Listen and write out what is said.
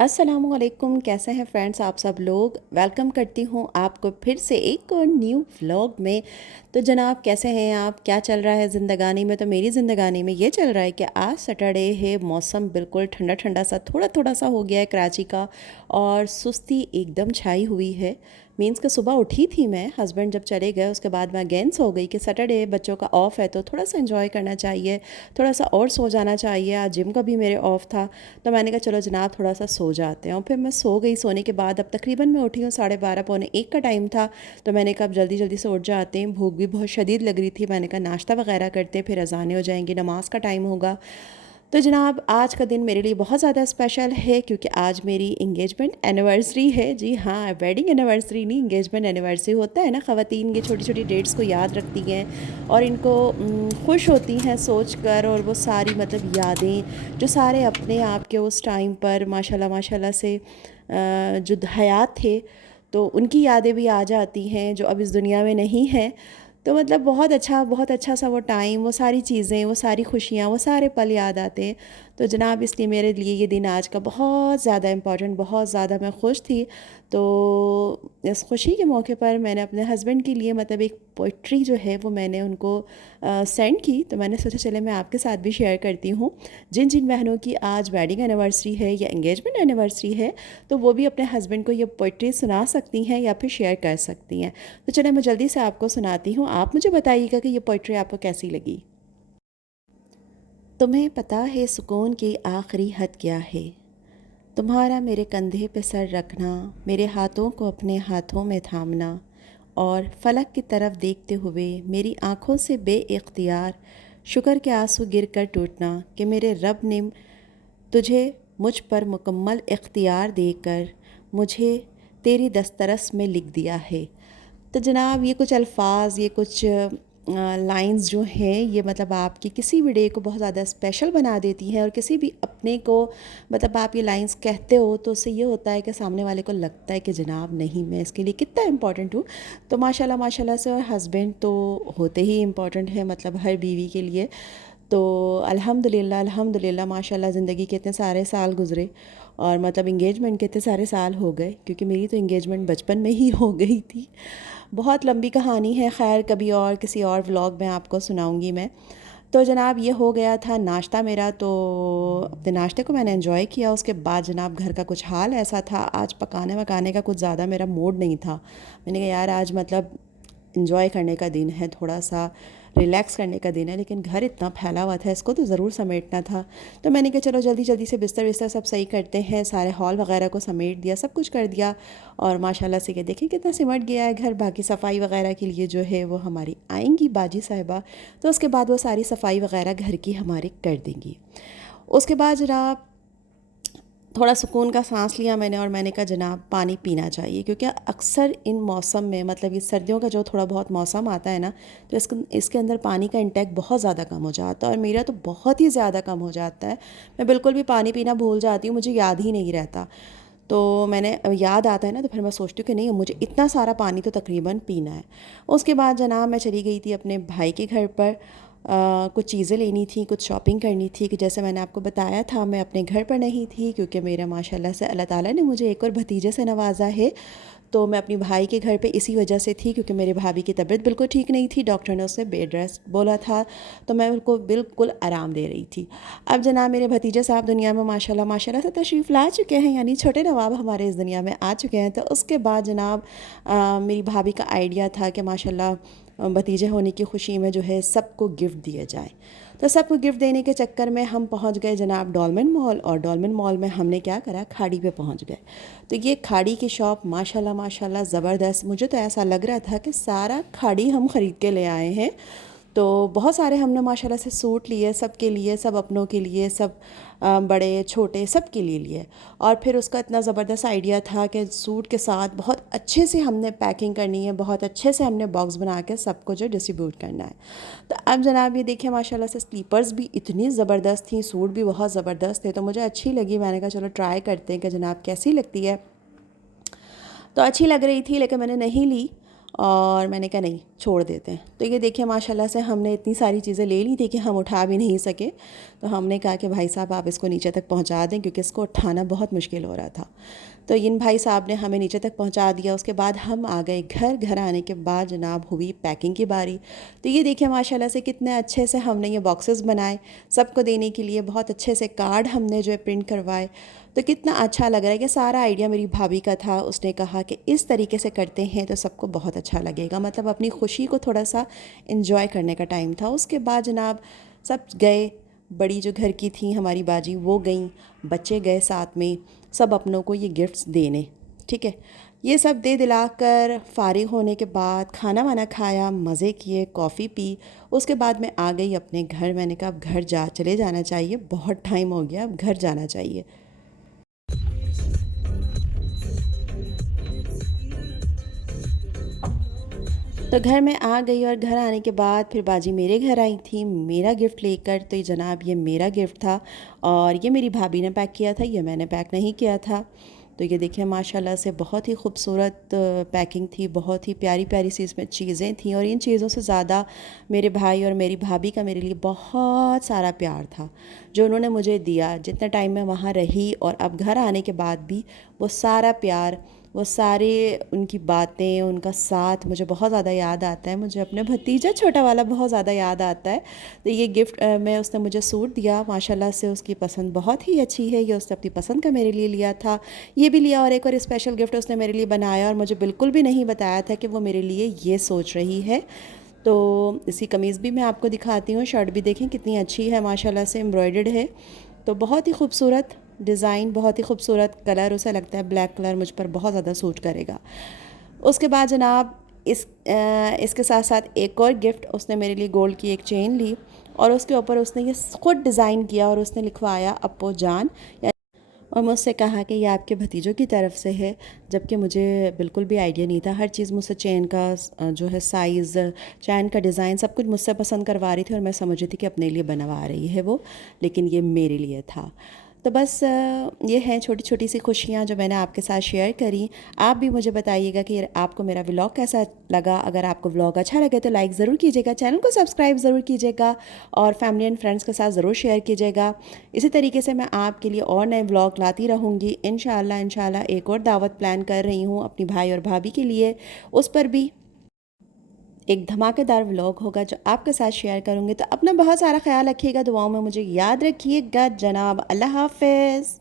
अस्सलामुअलैकुम, कैसे हैं फ्रेंड्स आप सब लोग। वेलकम करती हूँ आपको फिर से एक और न्यू व्लॉग में। तो जनाब कैसे हैं आप, क्या चल रहा है ज़िंदगानी में। तो मेरी ज़िंदगानी में ये चल रहा है कि आज सैटरडे है, मौसम बिल्कुल ठंडा ठंडा सा थोड़ा थोड़ा सा हो गया है कराची का, और सुस्ती एकदम छाई हुई है। मीन्स कि सुबह उठी थी मैं, हस्बैंड जब चले गए उसके बाद मैं अगेन सो गई कि सैटरडे बच्चों का ऑफ़ है तो थोड़ा सा एंजॉय करना चाहिए, थोड़ा सा और सो जाना चाहिए। आज जिम का भी मेरे ऑफ़ था तो मैंने कहा चलो जनाब थोड़ा सा सो जाते हैं। और फिर मैं सो गई। सोने के बाद अब तकरीबन मैं उठी हूँ 12:30 पौने 1 का टाइम था। तो मैंने कहा अब जल्दी जल्दी से उठ जाते हैं, भूख भी बहुत शदीद लग रही थी। मैंने कहा नाश्ता वगैरह करते हैं, फिर अज़ानें हो जाएंगी, नमाज का टाइम होगा। तो जनाब आज का दिन मेरे लिए बहुत ज़्यादा स्पेशल है क्योंकि आज मेरी इंगेजमेंट एनिवर्सरी है। जी हाँ, वेडिंग एनिवर्सरी नहीं, इंगेजमेंट एनिवर्सरी होता है ना, ख़वातीन ये छोटी छोटी डेट्स को याद रखती हैं और इनको खुश होती हैं सोच कर। और वो सारी मतलब यादें जो सारे अपने आप के उस टाइम पर माशाल्लाह माशाल्लाह से जो हयात थे, तो उनकी यादें भी आ जाती हैं जो अब इस दुनिया में नहीं हैं। तो मतलब बहुत अच्छा सा वो टाइम, वो सारी चीज़ें, वो सारी खुशियाँ, वो सारे पल याद आते हैं। तो जनाब इसलिए मेरे लिए ये दिन आज का बहुत ज़्यादा इम्पोर्टेंट, बहुत ज़्यादा मैं खुश थी। तो इस खुशी के मौके पर मैंने अपने हस्बैंड के लिए मतलब एक पोइट्री जो है वो मैंने उनको सेंड की। तो मैंने सोचा चले मैं आपके साथ भी शेयर करती हूँ। जिन जिन बहनों की आज वेडिंग एनिवर्सरी है या एंगेजमेंट एनिवर्सरी है, तो वो भी अपने हस्बैंड को ये पोइट्री सुना सकती हैं या फिर शेयर कर सकती हैं। तो चलिए मैं जल्दी से आपको सुनाती हूँ, आप मुझे बताइएगा कि ये पोइट्री आपको कैसी लगी। तुम्हें पता है सुकून की आखिरी हद क्या है? तुम्हारा मेरे कंधे पे सर रखना, मेरे हाथों को अपने हाथों में थामना, और फलक की तरफ देखते हुए मेरी आँखों से बेइख्तियार शुक्र के आंसू गिर कर टूटना कि मेरे रब ने तुझे मुझ पर मुकम्मल इख्तियार देकर मुझे तेरी दस्तरस में लिख दिया है। तो जनाब ये कुछ अल्फाज, ये कुछ लाइंस जो हैं, ये मतलब आपकी किसी भी डे को बहुत ज़्यादा स्पेशल बना देती हैं। और किसी भी अपने को मतलब आप ये लाइंस कहते हो तो उससे ये होता है कि सामने वाले को लगता है कि जनाब नहीं, मैं इसके लिए कितना इम्पोर्टेंट हूँ। तो माशाल्लाह माशाल्लाह से, और हस्बैंड तो होते ही इम्पोर्टेंट है मतलब हर बीवी के लिए। तो अल्हम्दुलिल्लाह अल्हम्दुलिल्लाह माशाल्लाह ज़िंदगी के इतने सारे साल गुज़रे और मतलब इंगेजमेंट के इतने सारे साल हो गए, क्योंकि मेरी तो इंगेजमेंट बचपन में ही हो गई थी। बहुत लंबी कहानी है, खैर कभी और किसी और व्लॉग में आपको सुनाऊंगी मैं। तो जनाब ये हो गया था नाश्ता मेरा, तो अपने नाश्ते को मैंने एंजॉय किया। उसके बाद जनाब घर का कुछ हाल ऐसा था, आज पकाने वकाने का कुछ ज़्यादा मेरा मूड नहीं था। मैंने कहा यार आज मतलब इंजॉय करने का दिन है, थोड़ा सा रिलैक्स करने का दिन है, लेकिन घर इतना फैला हुआ था, इसको तो ज़रूर समेटना था। तो मैंने कहा चलो जल्दी जल्दी से बिस्तर विस्तर सब सही करते हैं। सारे हॉल वगैरह को समेट दिया, सब कुछ कर दिया। और माशाल्लाह से ये देखिए कितना सिमट गया है घर। बाकी सफाई वगैरह के लिए जो है वो हमारी आएंगी बाजी साहिबा, तो उसके बाद वो सारी सफाई वगैरह घर की हमारी कर देंगी। उसके बाद जनाब थोड़ा सुकून का सांस लिया मैंने और मैंने कहा जनाब पानी पीना चाहिए, क्योंकि अक्सर इन मौसम में मतलब ये सर्दियों का जो थोड़ा बहुत मौसम आता है ना, तो इसके अंदर पानी का इंटेक बहुत ज़्यादा कम हो जाता है, और मेरा तो बहुत ही ज़्यादा कम हो जाता है। मैं बिल्कुल भी पानी पीना भूल जाती हूँ, मुझे याद ही नहीं रहता। तो मैंने याद आता है ना तो फिर मैं सोचती हूँ कि नहीं मुझे इतना सारा पानी तो तकरीबन पीना है। उसके बाद जनाब मैं चली गई थी अपने भाई के घर पर। कुछ चीज़ें लेनी थी, कुछ शॉपिंग करनी थी। कि जैसे मैंने आपको बताया था मैं अपने घर पर नहीं थी, क्योंकि मेरा माशाल्लाह से अल्लाह ताला ने मुझे एक और भतीजे से नवाजा है। तो मैं अपनी भाई के घर पे इसी वजह से थी, क्योंकि मेरे भाभी की तबीयत बिल्कुल ठीक नहीं थी, डॉक्टर ने उसे बेड रेस्ट बोला था। तो मैं उनको बिल्कुल आराम दे रही थी। अब जनाब मेरे भतीजे साहब दुनिया में माशाल्लाह माशाल्लाह से तशरीफ़ ला चुके हैं, यानी छोटे नवाब हमारे इस दुनिया में आ चुके हैं। तो उसके बाद जनाब मेरी भाभी का आइडिया था कि माशाल्लाह भतीजे होने की खुशी में जो है सबको गिफ्ट दिए जाए। तो सबको गिफ्ट देने के चक्कर में हम पहुंच गए जनाब डॉल्मेन मॉल, और डॉल्मेन मॉल में हमने क्या करा, खाड़ी पे पहुंच गए। तो ये खाड़ी की शॉप माशाल्लाह माशाल्लाह ज़बरदस्त, मुझे तो ऐसा लग रहा था कि सारा खाड़ी हम ख़रीद के ले आए हैं। तो बहुत सारे हमने माशाल्लाह से सूट लिए, सब के लिए, सब अपनों के लिए, सब बड़े छोटे सब के लिए लिए। और फिर उसका इतना ज़बरदस्त आइडिया था कि सूट के साथ बहुत अच्छे से हमने पैकिंग करनी है, बहुत अच्छे से हमने बॉक्स बना के सबको जो डिस्ट्रीब्यूट करना है। तो अब जनाब ये देखिए माशाल्लाह से स्लीपर्स भी इतनी ज़बरदस्त थी, सूट भी बहुत ज़बरदस्त थे, तो मुझे अच्छी लगी। मैंने कहा चलो ट्राई करते हैं कि जनाब कैसी लगती है। तो अच्छी लग रही थी लेकिन मैंने नहीं ली। और मैंने कहा नहीं, छोड़ देते हैं। तो ये देखिए माशाल्लाह से हमने इतनी सारी चीज़ें ले ली थी कि हम उठा भी नहीं सके। तो हमने कहा कि भाई साहब आप इसको नीचे तक पहुंचा दें, क्योंकि इसको उठाना बहुत मुश्किल हो रहा था। तो इन भाई साहब ने हमें नीचे तक पहुंचा दिया। उसके बाद हम आ गए घर। घर आने के बाद जनाब हुई पैकिंग की बारी। तो ये देखिए माशाल्लाह से कितने अच्छे से हमने ये बॉक्सेस बनाए सबको देने के लिए। बहुत अच्छे से कार्ड हमने जो है प्रिंट करवाए। तो कितना अच्छा लग रहा है कि सारा आइडिया मेरी भाभी का था। उसने कहा कि इस तरीके से करते हैं तो सबको बहुत अच्छा लगेगा। मतलब अपनी खुशी को थोड़ा सा इंजॉय करने का टाइम था। उसके बाद जनाब सब गए। बड़ी जो घर की थी हमारी बाजी वो गई, बच्चे गए साथ में, सब अपनों को ये गिफ्ट्स देने। ठीक है, ये सब दे दिलाकर फारिग होने के बाद खाना वाना खाया, मज़े किए, कॉफ़ी पी। उसके बाद मैं आ गई अपने घर। मैंने कहा अब घर चले जाना चाहिए, बहुत टाइम हो गया, अब घर जाना चाहिए। तो घर में आ गई और घर आने के बाद फिर बाजी मेरे घर आई थी मेरा गिफ़्ट लेकर। तो ये जनाब ये मेरा गिफ़्ट था और ये मेरी भाभी ने पैक किया था, ये मैंने पैक नहीं किया था। तो ये देखिए माशाल्लाह से बहुत ही खूबसूरत पैकिंग थी, बहुत ही प्यारी प्यारी सी इसमें चीज़ें थी। और इन चीज़ों से ज़्यादा मेरे भाई और मेरी भाभी का मेरे लिए बहुत सारा प्यार था जो उन्होंने मुझे दिया जितने टाइम मैं वहाँ रही। और अब घर आने के बाद भी वो सारा प्यार, वो सारे उनकी बातें, उनका साथ मुझे बहुत ज़्यादा याद आता है। मुझे अपने भतीजा छोटा वाला बहुत ज़्यादा याद आता है। तो ये गिफ्ट में उसने मुझे सूट दिया, माशाल्लाह से उसकी पसंद बहुत ही अच्छी है। ये उसने अपनी पसंद का मेरे लिए लिया था, ये भी लिया। और एक और स्पेशल गिफ्ट उसने मेरे लिए बनाया और मुझे बिल्कुल भी नहीं बताया था कि वो मेरे लिए ये सोच रही है। तो इसकी कमीज़ भी मैं आपको दिखाती हूँ, शर्ट भी देखें कितनी अच्छी है, माशाल्लाह से एम्ब्रॉयडर्ड है। तो बहुत ही खूबसूरत डिज़ाइन, बहुत ही खूबसूरत कलर। उसे लगता है ब्लैक कलर मुझ पर बहुत ज़्यादा सूट करेगा। उसके बाद जनाब इसके साथ साथ एक और गिफ्ट उसने मेरे लिए गोल्ड की एक चेन ली और उसके ऊपर उसने ये खुद डिज़ाइन किया और उसने लिखवाया अप्पो जान। और मुझसे कहा कि ये आपके भतीजों की तरफ से है, जबकि मुझे बिल्कुल भी आइडिया नहीं था। हर चीज़ मुझसे चेन का जो है साइज़, चैन का डिज़ाइन सब कुछ मुझसे पसंद करवा रही थी और मैं समझ रही थी कि अपने लिए बनवा रही है वो, लेकिन ये मेरे लिए था। तो बस ये हैं छोटी छोटी सी खुशियाँ जो मैंने आपके साथ शेयर करी। आप भी मुझे बताइएगा कि आपको मेरा व्लॉग कैसा लगा। अगर आपको व्लॉग अच्छा लगे तो लाइक ज़रूर कीजिएगा, चैनल को सब्सक्राइब ज़रूर कीजिएगा और फैमिली एंड फ्रेंड्स के साथ ज़रूर शेयर कीजिएगा। इसी तरीके से मैं आपके लिए और नए व्लॉग लाती रहूँगी इंशाल्लाह। इंशाल्लाह एक और दावत प्लान कर रही हूँ अपनी भाई और भाभी के लिए, उस पर भी एक धमाकेदार व्लॉग होगा जो आपके साथ शेयर करूँगी। तो अपना बहुत सारा ख्याल रखिएगा, दुआओं में मुझे याद रखिएगा जनाब। अल्लाह हाफ़िज़।